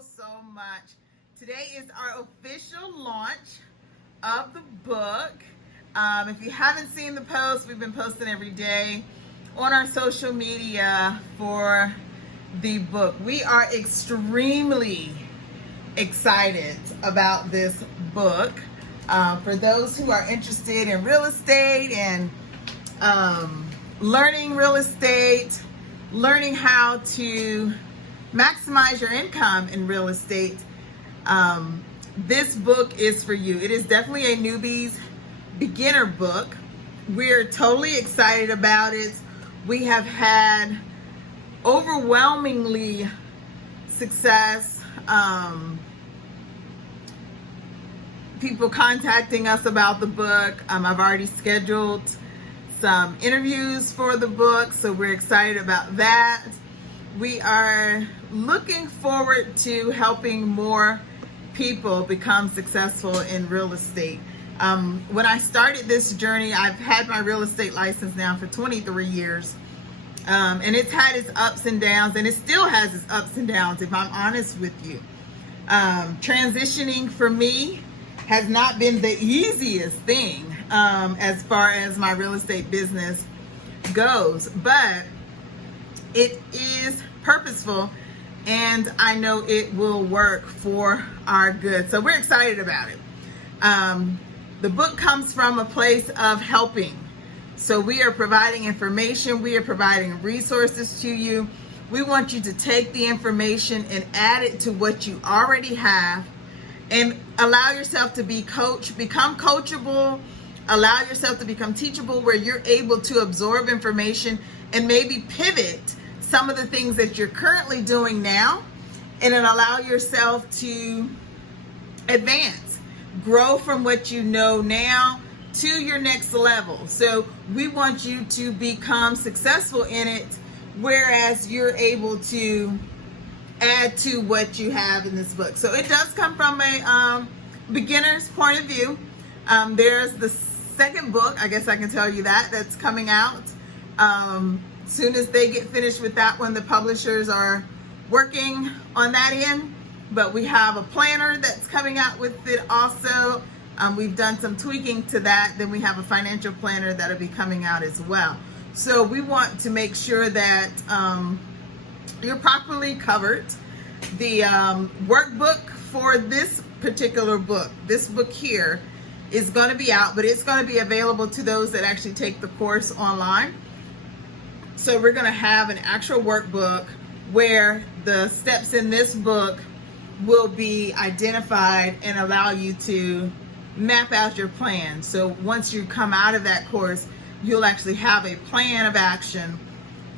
so much. Today is our official launch of the book. If you haven't seen the post, we've been posting every day on our social media for the book. We are extremely excited about this book. For those who are interested in real estate and learning real estate, learning how to maximize your income in real estate, this book is for you. It is definitely a newbie's beginner book. We're totally excited about it. We have had overwhelmingly success. People contacting us about the book. I've already scheduled some interviews for the book, so we're excited about that. We are looking forward to helping more people become successful in real estate. When I started this journey, I've had my real estate license now for 23 years. And it's had its ups and downs, and it still has its ups and downs, if I'm honest with you. Transitioning for me has not been the easiest thing as far as my real estate business goes, but it is purposeful, and I know it will work for our good. So we're excited about it. The book comes from a place of helping. So we are providing information, we are providing resources to you. We want you to take the information and add it to what you already have and allow yourself to become coachable, allow yourself to become teachable, where you're able to absorb information and maybe pivot some of the things that you're currently doing now, and then allow yourself to advance, grow from what you know now to your next level. So we want you to become successful in it, whereas you're able to add to what you have in this book. So it does come from a beginner's point of view. There's the second book, I guess I can tell you that's coming out. Soon as they get finished with that one, the publishers are working on that end. But we have a planner that's coming out with it also. We've done some tweaking to that. Then we have a financial planner that'll be coming out as well. So we want to make sure that you're properly covered. The workbook for this particular book, this book here, is going to be out, but it's going to be available to those that actually take the course online. So we're going to have an actual workbook where the steps in this book will be identified and allow you to map out your plan. So once you come out of that course, you'll actually have a plan of action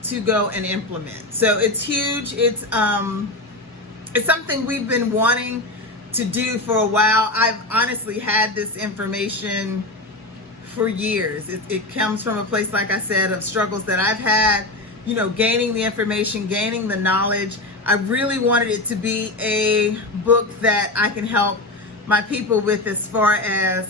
to go and implement. So it's huge. It's something we've been wanting to do for a while. I've honestly had this information for years. It comes from a place, like I said, of struggles that I've had, gaining the information, gaining the knowledge. I really wanted it to be a book that I can help my people with as far as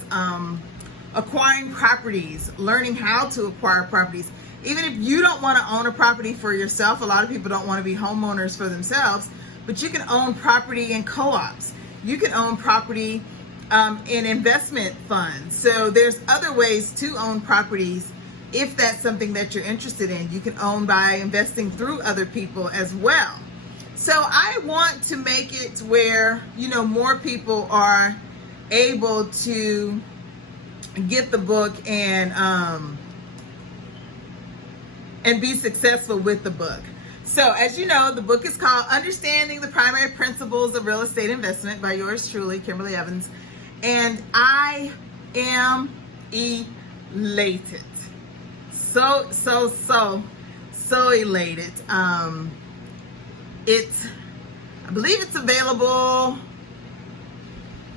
acquiring properties, learning how to acquire properties. Even if you don't want to own a property for yourself, a lot of people don't want to be homeowners for themselves, but you can own property in co-ops. You can own property in investment funds. So there's other ways to own properties if that's something that you're interested in. You can own by investing through other people as well. So I want to make it where, more people are able to get the book and be successful with the book. So as you know, the book is called Understanding the Primary Principles of Real Estate Investment by yours truly, Kimberly Evans. And I am elated. So elated. I believe it's available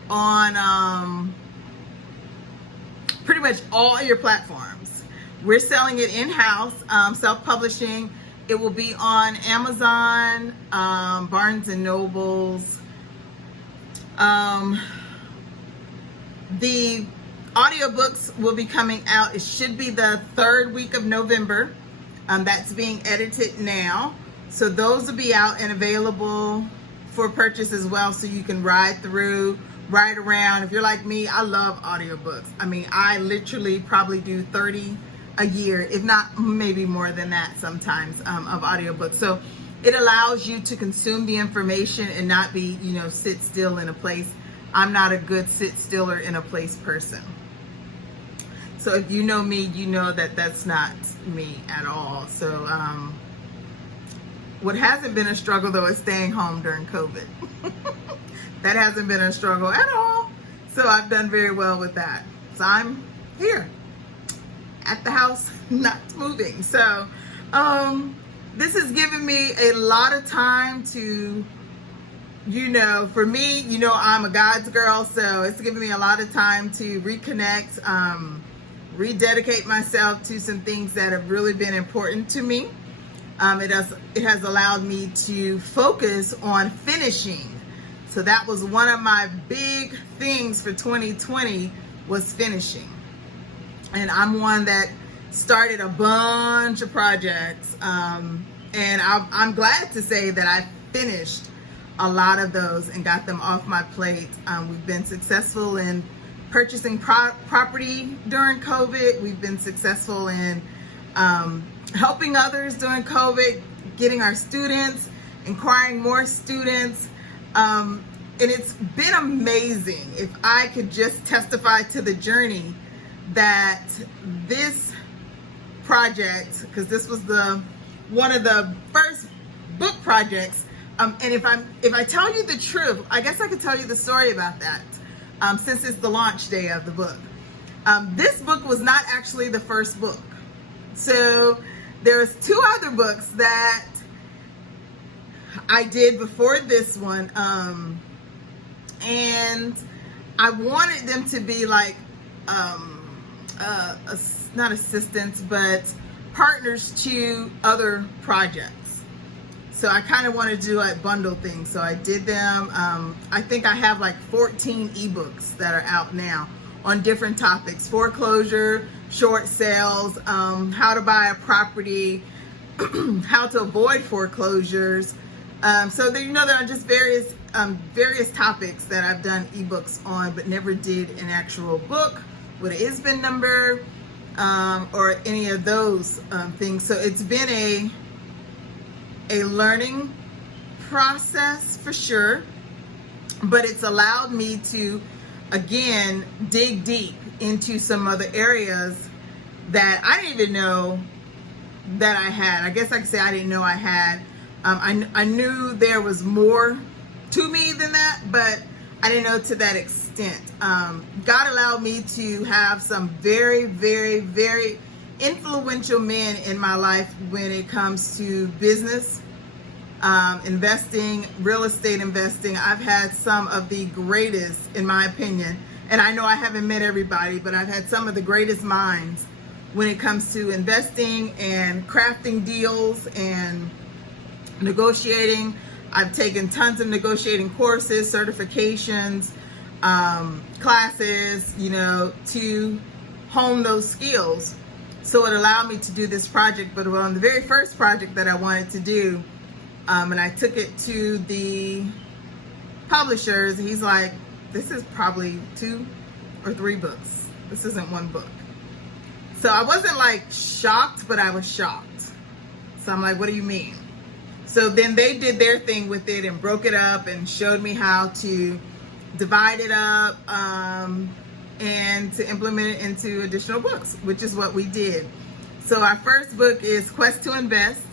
on pretty much all your platforms. We're selling it in-house, self-publishing. It will be on Amazon, Barnes and Nobles. The audiobooks will be coming out. It should be the third week of November. That's being edited now. So those will be out and available for purchase as well, so you can ride through, ride around. If you're like me, I love audiobooks. I mean, I literally probably do 30 a year, if not maybe more than that sometimes, of audiobooks. So it allows you to consume the information and not be, sit still in a place. I'm not a good sit still or in a place person. So if you know me, you know that that's not me at all. So what hasn't been a struggle though is staying home during COVID. That hasn't been a struggle at all. So I've done very well with that. So I'm here at the house, not moving. So this has given me a lot of time to, for me, I'm a God's girl. So it's given me a lot of time to reconnect, rededicate myself to some things that have really been important to me. It has allowed me to focus on finishing. So that was one of my big things for 2020, was finishing. And I'm one that started a bunch of projects. And I'm glad to say that I finished a lot of those and got them off my plate. We've been successful in purchasing property during COVID. We've been successful in helping others during COVID, getting our students, acquiring more students. And it's been amazing. If I could just testify to the journey that this project, because this was one of the first book projects, and if I tell you the truth, I guess I could tell you the story about that, since it's the launch day of the book. This book was not actually the first book. So there's 2 other books that I did before this one, and I wanted them to be like not assistants, but partners to other projects. So I kind of wanted to do like bundle things. So I did them. I think I have like 14 ebooks that are out now on different topics: foreclosure, short sales, how to buy a property, how to avoid foreclosures. So there, there are just various topics that I've done ebooks on, but never did an actual book with an ISBN number, or any of those things. So it's been a learning process for sure, but it's allowed me to, again, dig deep into some other areas that I didn't even know that I had. I guess I could say I didn't know I had. I knew there was more to me than that, but I didn't know to that extent. God allowed me to have some very, very, very influential men in my life when it comes to business, investing, real estate investing. I've had some of the greatest, in my opinion, and I know I haven't met everybody, but I've had some of the greatest minds when it comes to investing and crafting deals and negotiating. I've taken tons of negotiating courses, certifications, classes, to hone those skills. So it allowed me to do this project. But on the very first project that I wanted to do, and I took it to the publishers, he's like, this is probably 2 or 3 books. This isn't 1 book. So I wasn't like shocked, but I was shocked. So I'm like, what do you mean? So then they did their thing with it and broke it up and showed me how to divide it up, and to implement it into additional books, which is what we did. So our first book is Quest to Invest,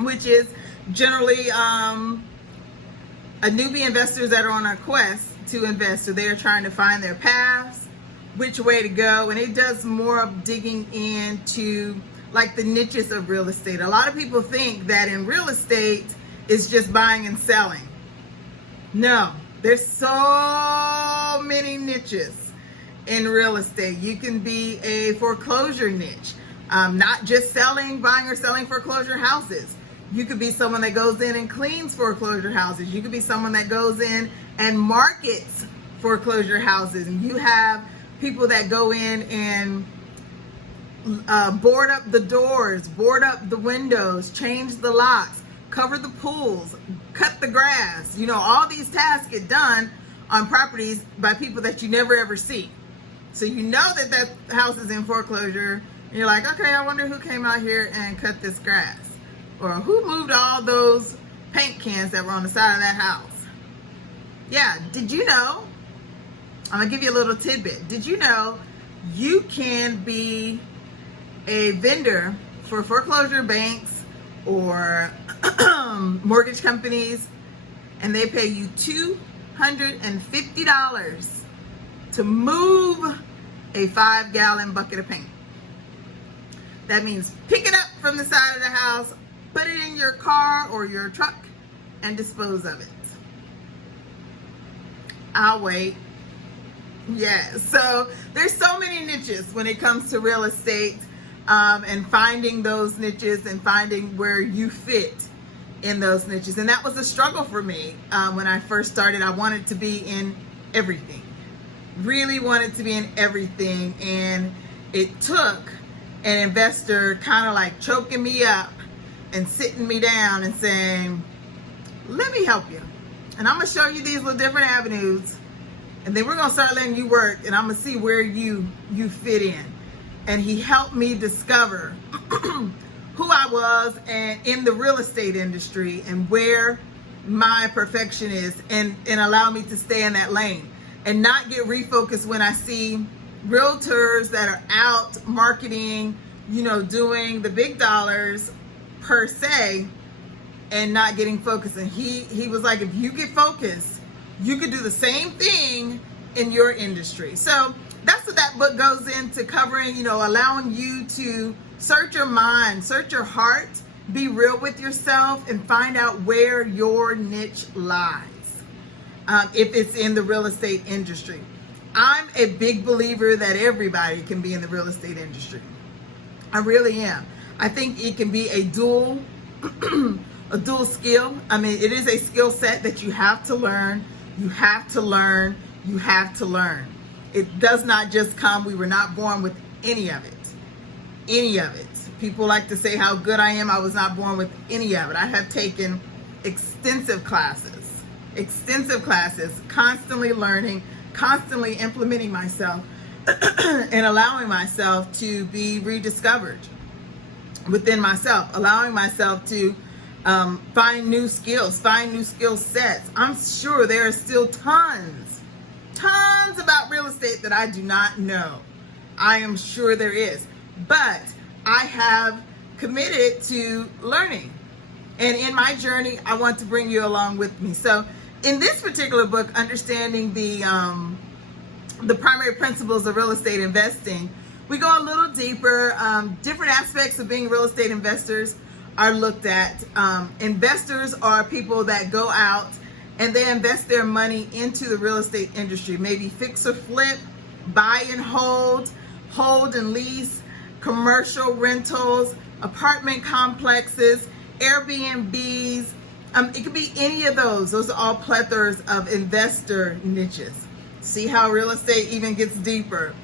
which is generally a newbie investors that are on a quest to invest. So they are trying to find their paths, which way to go, and it does more of digging into like the niches of real estate. A lot of people think that in real estate it's just buying and selling. No, there's so many niches in real estate. You can be a foreclosure niche, not just buying or selling foreclosure houses. You could be someone that goes in and cleans foreclosure houses. You could be someone that goes in and markets foreclosure houses. And you have people that go in and board up the doors, board up the windows, change the locks, cover the pools, cut the grass. You know, all these tasks get done on properties by people that you never ever see. So you know that that house is in foreclosure, and you're like, okay, I wonder who came out here and cut this grass, or who moved all those paint cans that were on the side of that house. Yeah, did you know, I'm gonna give you a little tidbit. Did you know you can be a vendor for foreclosure banks or mortgage companies, and they pay you $250 to move a 5-gallon bucket of paint? That means pick it up from the side of the house, put it in your car or your truck, and dispose of it. I'll wait. Yeah, so there's so many niches when it comes to real estate, and finding those niches and finding where you fit in those niches. And that was a struggle for me when I first started. I wanted to be in everything, really wanted to be in everything. And it took an investor kind of like choking me up and sitting me down and saying, let me help you. And I'm gonna show you these little different avenues, and then we're gonna start letting you work, and I'm gonna see where you fit in. And he helped me discover who I was and in the real estate industry and where my perfection is, and allow me to stay in that lane and not get refocused when I see realtors that are out marketing, you know, doing the big dollars per se, and not getting focused. And he was like, if you get focused, you could do the same thing in your industry. So that's what that book goes into covering, you know, allowing you to search your mind, search your heart, be real with yourself, and find out where your niche lies, if it's in the real estate industry. I'm a big believer that everybody can be in the real estate industry. I really am. I think it can be a dual a dual skill. I mean, it is a skill set that you have to learn. You have to learn. You have to learn. It does not just come. We were not born with any of it. Any of it. People like to say how good I am. I was not born with any of it. I have taken extensive classes, constantly learning, constantly implementing myself and allowing myself to be rediscovered within myself, allowing myself to find new skills, find new skill sets. I'm sure there are still tons about real estate that I do not know. I am sure there is, but I have committed to learning. And in my journey, I want to bring you along with me. So in this particular book, Understanding the Primary Principles of Real Estate Investing, we go a little deeper. Different aspects of being real estate investors are looked at. Investors are people that go out and they invest their money into the real estate industry, maybe fix or flip, buy and hold and lease, commercial rentals, apartment complexes, Airbnbs. It could be any of those. Those are all plethoras of investor niches. See how real estate even gets deeper.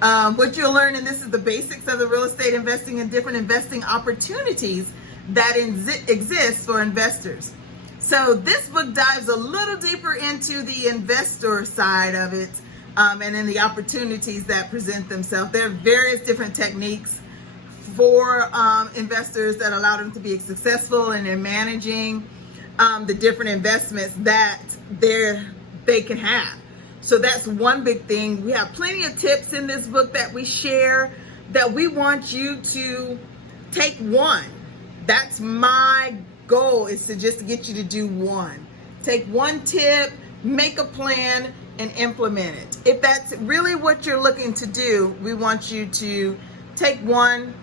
What you'll learn, and this is the basics of the real estate investing and different investing opportunities that exist for investors. So this book dives a little deeper into the investor side of it, and in the opportunities that present themselves. There are various different techniques for investors that allow them to be successful in their managing the different investments that they can have. So that's one big thing. We have plenty of tips in this book that we share that we want you to take one. That's my goal, is to just get you to do one. Take one tip, make a plan, and implement it. If that's really what you're looking to do, we want you to take one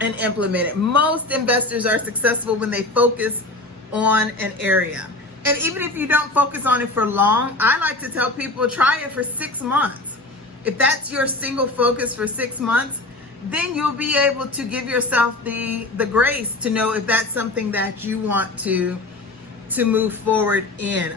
and implement it. Most investors are successful when they focus on an area. And even if you don't focus on it for long, I like to tell people, try it for 6 months. If that's your single focus for 6 months, then you'll be able to give yourself the grace to know if that's something that you want to move forward in.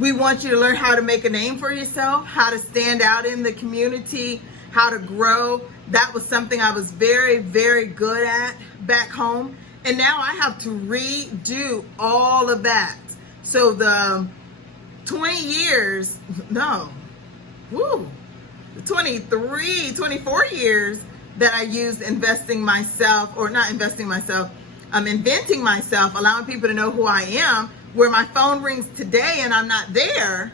We want you to learn how to make a name for yourself, how to stand out in the community, how to grow. That was something I was very, very good at back home. And now I have to redo all of that. So the 20 years, no, woo, 24 years that I used inventing myself, allowing people to know who I am, where my phone rings today and I'm not there,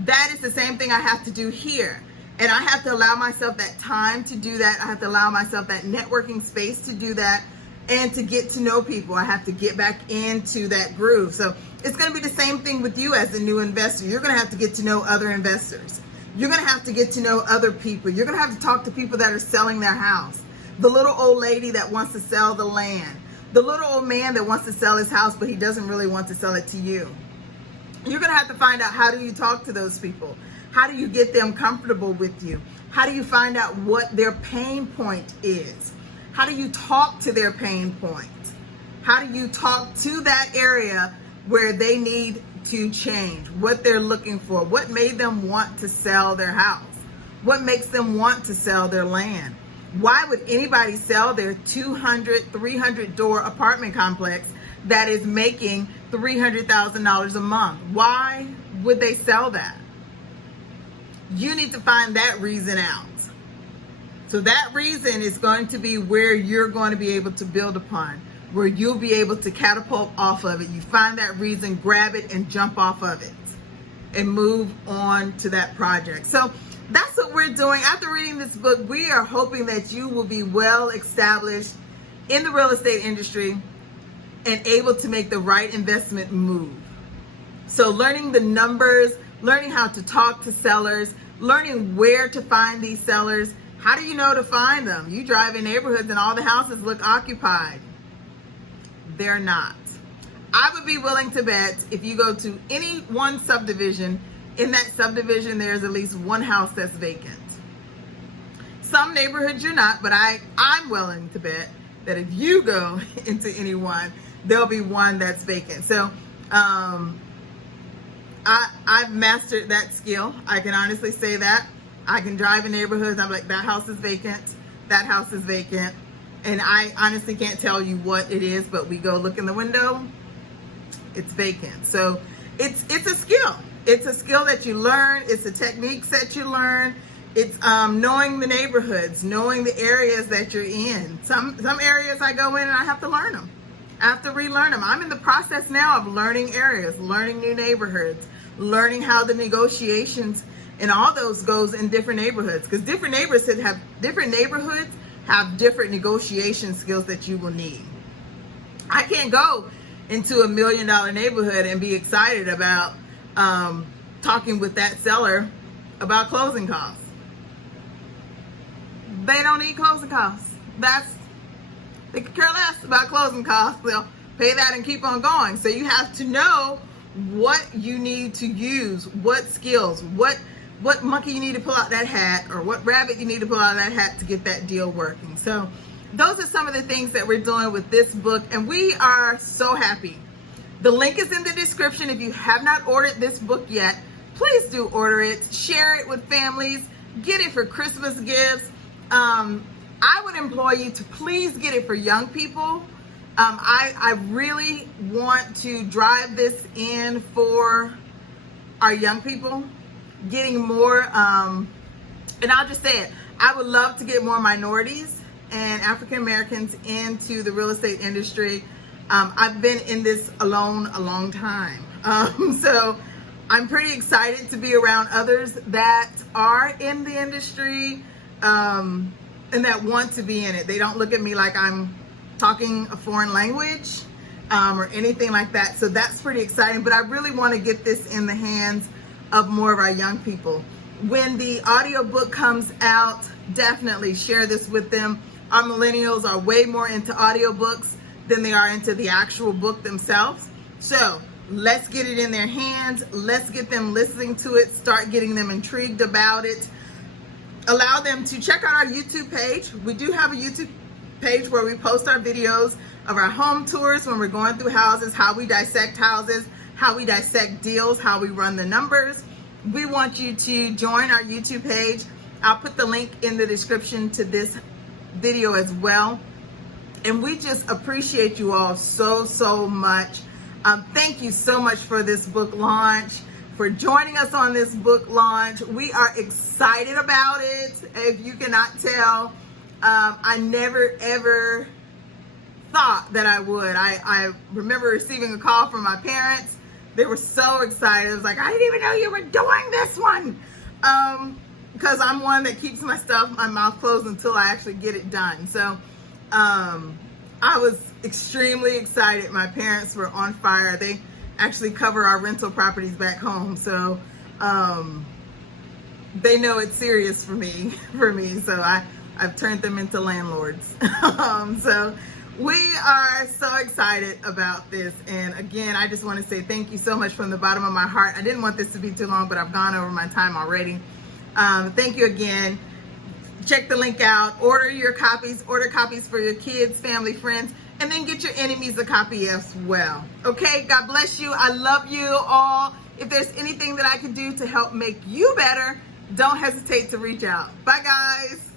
that is the same thing I have to do here. And I have to allow myself that time to do that. I have to allow myself that networking space to do that and to get to know people. I have to get back into that groove. So it's going to be the same thing with you as a new investor. You're going to have to get to know other investors. You're going to have to get to know other people. You're going to have to talk to people that are selling their house. The little old lady that wants to sell the land. The little old man that wants to sell his house, but he doesn't really want to sell it to you. You're going to have to find out, how do you talk to those people? How do you get them comfortable with you? How do you find out what their pain point is? How do you talk to their pain point? How do you talk to that area where they need to change, what they're looking for, what made them want to sell their house, what makes them want to sell their land? Why would anybody sell their 200, 300 door apartment complex that is making $300,000 a month? Why would they sell that? You need to find that reason out. So that reason is going to be where you're going to be able to build upon, where you'll be able to catapult off of it. You find that reason, grab it, and jump off of it and move on to that project. So that's what we're doing. After reading this book, we are hoping that you will be well established in the real estate industry and able to make the right investment move. So learning the numbers, learning how to talk to sellers, learning where to find these sellers. How do you know to find them? You drive in neighborhoods and all the houses look occupied. They're not. I would be willing to bet if you go to any one subdivision, in that subdivision there's at least one house that's vacant. Some neighborhoods you're not, but I'm willing to bet that if you go into any one, there'll be one that's vacant. So I've mastered that skill. I can honestly say that. I can drive in neighborhoods. I'm like, that house is vacant. That house is vacant. And I honestly can't tell you what it is, but we go look in the window, it's vacant. So it's a skill. It's a skill that you learn. It's the techniques that you learn. It's knowing the neighborhoods, knowing the areas that you're in. Some areas I go in and I have to learn them. I have to relearn them. I'm in the process now of learning areas, learning new neighborhoods, learning how the negotiations and all those goes in different neighborhoods, because different neighborhoods have different negotiation skills that you will need. I can't go into $1 million neighborhood and be excited about talking with that seller about closing costs. They don't need closing costs. They could care less about closing costs. They'll pay that and keep on going. So you have to know what you need to use, what skills, what monkey you need to pull out that hat, or what rabbit you need to pull out of that hat to get that deal working. So those are some of the things that we're doing with this book, and we are so happy. The link is in the description. If you have not ordered this book yet, please do order it. Share it with families. Get it for Christmas gifts. I would implore you to please get it for young people. I really want to drive this in for our young people, getting more, and I'll just say it, I would love to get more minorities and African Americans into the real estate industry. I've been in this alone a long time. So I'm pretty excited to be around others that are in the industry and that want to be in it. They don't look at me like I'm talking a foreign language or anything like that. So that's pretty exciting. But I really want to get this in the hands of more of our young people. When the audiobook comes out, definitely share this with them. Our millennials are way more into audiobooks than they are into the actual book themselves. So let's get it in their hands. Let's get them listening to it. Start getting them intrigued about it. Allow them to check out our YouTube page. We do have a YouTube page where we post our videos of our home tours when we're going through houses, how we dissect houses, how we dissect deals, how we run the numbers. We want you to join our YouTube page. I'll put the link in the description to this video as well. And we just appreciate you all so much. Thank you so much for this book launch, for joining us on this book launch. We are excited about it. If you cannot tell, I never ever thought that I would. I remember receiving a call from my parents. They were so excited. It was like, I didn't even know you were doing this one. Because I'm one that keeps my stuff, my mouth closed until I actually get it done. So I was extremely excited. My parents were on fire. They actually cover our rental properties back home. So they know it's serious for me. So I've turned them into landlords. So we are so excited about this. And again, I just want to say thank you so much from the bottom of my heart. I didn't want this to be too long, but I've gone over my time already. Thank you again. Check the link out. Order your copies. Order copies for your kids, family, friends, and then get your enemies a copy as well. Okay, God bless you. I love you all. If there's anything that I can do to help make you better, don't hesitate to reach out. Bye, guys.